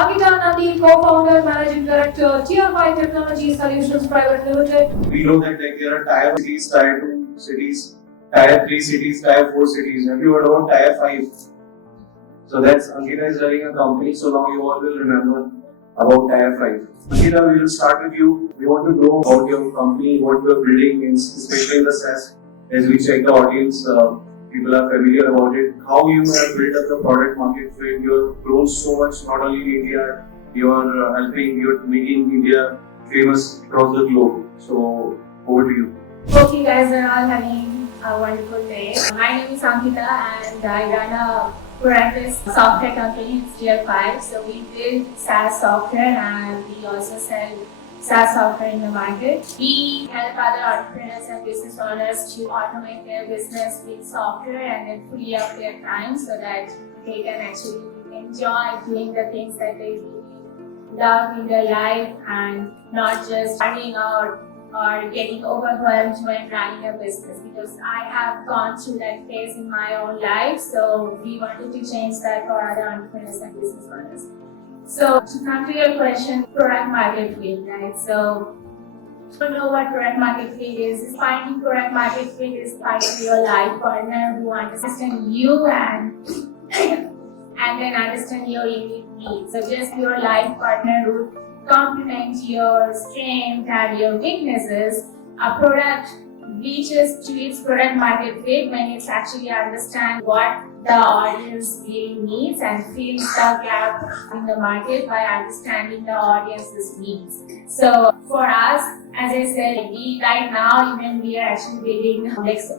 Aunkita Nandi, co-founder, managing director, Tier5 Technology Solutions Private Limited. We know that there are tier cities, tier 2 cities, tier 3 cities, tier 4 cities. Have you heard about tier 5? So that's Aunkita is running a company, so now you all will remember about tier 5. Aunkita, we will start with you. We want to know about your company, what you are building, especially in the SaaS. As we check the audience, people are familiar about it. How you have built up the product market fit. You have grown so much, not only in India, you are you're making India famous across the globe. So, over to you. Hope you guys are all having a wonderful day. My name is Aunkita and I run a product software company, it's Tier5. So we build SaaS software and we also sell SaaS software in the market. We help other entrepreneurs and business owners to automate their business with software and then free up their time so that they can actually enjoy doing the things that they really love in their life and not just starting out or getting overwhelmed when running a business, because I have gone through that phase in my own life. So we wanted to change that for other entrepreneurs and business owners. So to come to your question, product market fit, right? So to know what product market fit is finding product market fit is finding your life partner who understands you and then understand your unique needs. So just your life partner who complement your strength and your weaknesses. A product reaches to its product market fit when it actually understands what the audience really needs and fills the gap in the market by understanding the audience's needs. So for us, as I said, we right now even we are actually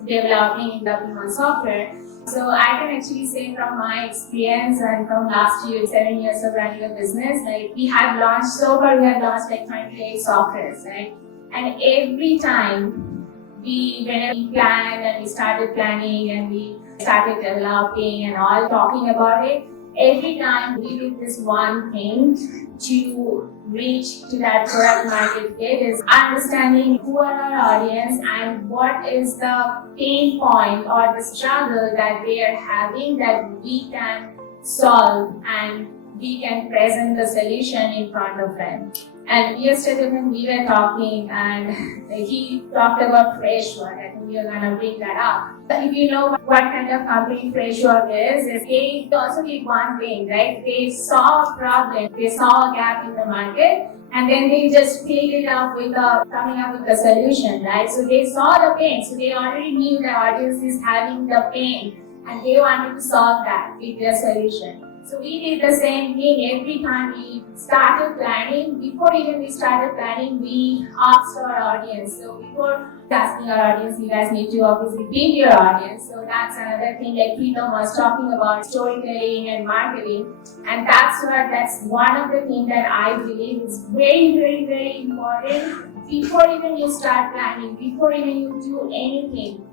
developing in software. So I can actually say from my experience and from last year, 7 years of running a business, like we have launched, so far we have launched like 28 softwares, right? And every time whenever we planned and we started planning and we started developing and all talking about it, every time we did this one thing to reach to that product market fit is understanding who are our audience and what is the pain point or the struggle that they are having that we can solve and we can present the solution in front of them. And yesterday when we were talking and he talked about Freshwork, I think we are going to bring that up. If you know what kind of company Freshwork is they also did one thing, right? They saw a problem, they saw a gap in the market, and then they just filled it up with coming up with a solution, right? So they saw the pain, so they already knew the audience is having the pain, and they wanted to solve that with their solution. So we did the same thing every time we started planning. Before even we started planning, we asked our audience. So before asking our audience, you guys need to obviously build your audience. So that's another thing that Preetham was talking about, storytelling and marketing. And that's one of the things that I believe is very, very, very important. Before even you start planning, before even you do anything,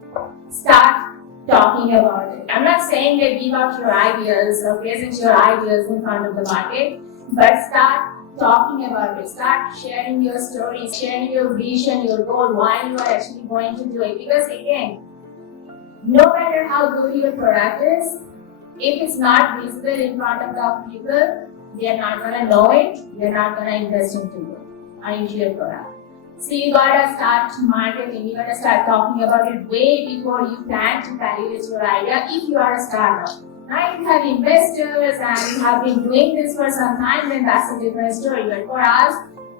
start talking about it. I'm not saying that give out your ideas or present your ideas in front of the market, but start talking about it. Start sharing your stories, sharing your vision, your goal, why you are actually going to do it. Because again, no matter how good your product is, if it's not visible in front of the people, they're not going to know it, they're not going to invest into you or into your product. So you gotta start marketing, you gotta start talking about it way before you plan to validate your idea if you are a startup. Now if you have investors and you have been doing this for some time, then that's a different story. But for us,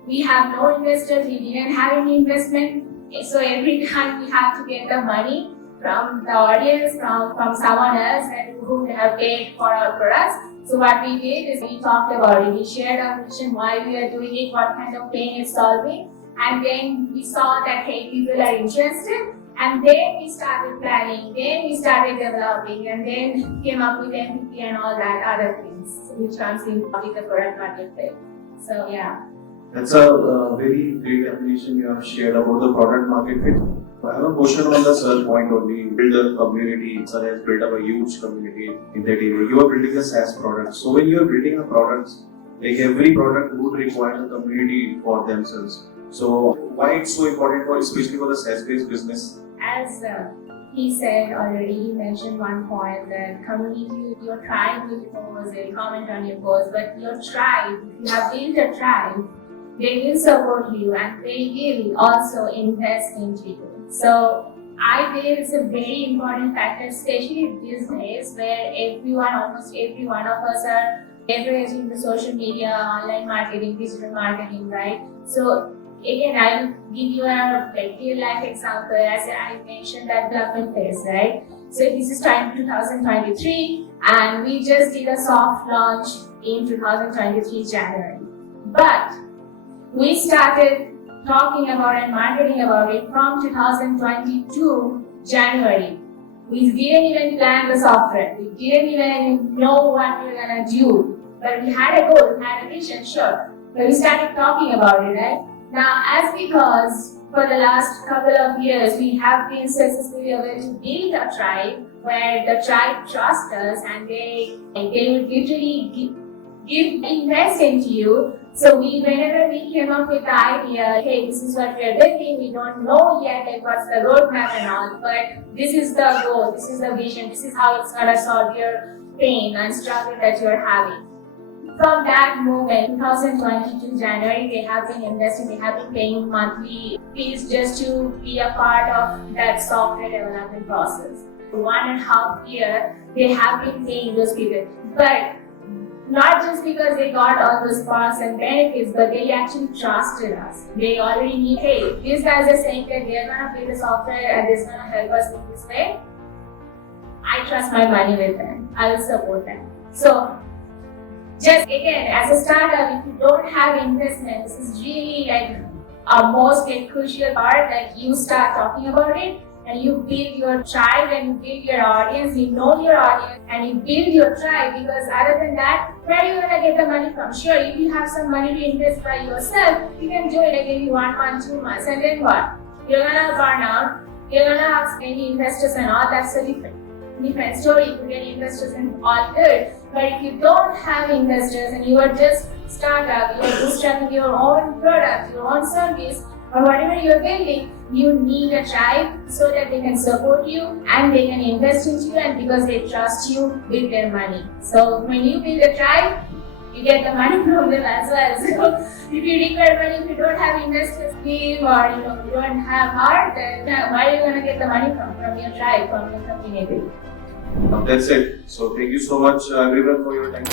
we have no investors, we didn't have any investment. So every time we have to get the money from the audience, from someone else and who have paid for our products. So what we did is we talked about it, we shared our vision, why we are doing it, what kind of pain it's solving. And then we saw that, hey, people are interested, and then we started planning, then we started developing, and then came up with MVP and all that other things, which comes in with the product market fit. So, yeah. That's a very great definition you have shared about the product market fit. I have a question on the search point only. Build a community. Sir has built up a huge community in that area. You are building a SaaS product. So when you are building a product, like every product would require a community for themselves. So why it's so important especially for the SaaS-based business? As he said already, he mentioned one point that community, your tribe will post, they'll comment on your post, but your tribe, if you have built a tribe, they will support you and they will also invest into you. So I feel it's a very important factor, especially these days where almost every one of us are leveraging the social media, online marketing, digital marketing, right? So again, I'll give you a real life example. As I mentioned that development phase, right? So this is 2023 and we just did a soft launch in 2023 January. But we started talking about and marketing about it from 2022 January. We didn't even plan the software. We didn't even know what we were gonna do. But we had a goal, we had a vision, sure. But we started talking about it, right? Now, because for the last couple of years, we have been successfully able to build a tribe where the tribe trusts us and they would literally invest into you. So whenever we came up with the idea, hey, this is what we are building, we don't know yet like what's the roadmap and all, but this is the goal, this is the vision, this is how it's gonna solve your pain and struggle that you're having. From that moment, 2022 January, they have been investing, they have been paying monthly fees just to be a part of that software development process. 1.5 years, they have been paying those people. But not just because they got all those perks and benefits, but they actually trusted us. They already knew, hey, these guys are saying that they're gonna build the software and it's gonna help us in this way. I trust my money with them. I will support them. So, just again, as a startup, if you don't have investment, this is really like a most crucial part that you start talking about it and you build your tribe and you build your audience, you know your audience and you build your tribe, because other than that, where are you gonna get the money from? Sure, if you have some money to invest by yourself, you can do it like maybe 1 month, 2 months, and then what? You're gonna burn out, you're gonna have many investors and all, that's a different story. You get investors and all good. But if you don't have investors and you are just startup, you are bootstrapping your own product, your own service, or whatever you're building, you need a tribe so that they can support you and they can invest into you, and because they trust you with their money. So when you build a tribe, you get the money from them as well. So if you require money, if you don't have investors give or you don't have heart, then where are you gonna get the money from? From your tribe, from your community. That's it. So thank you so much everyone for your time.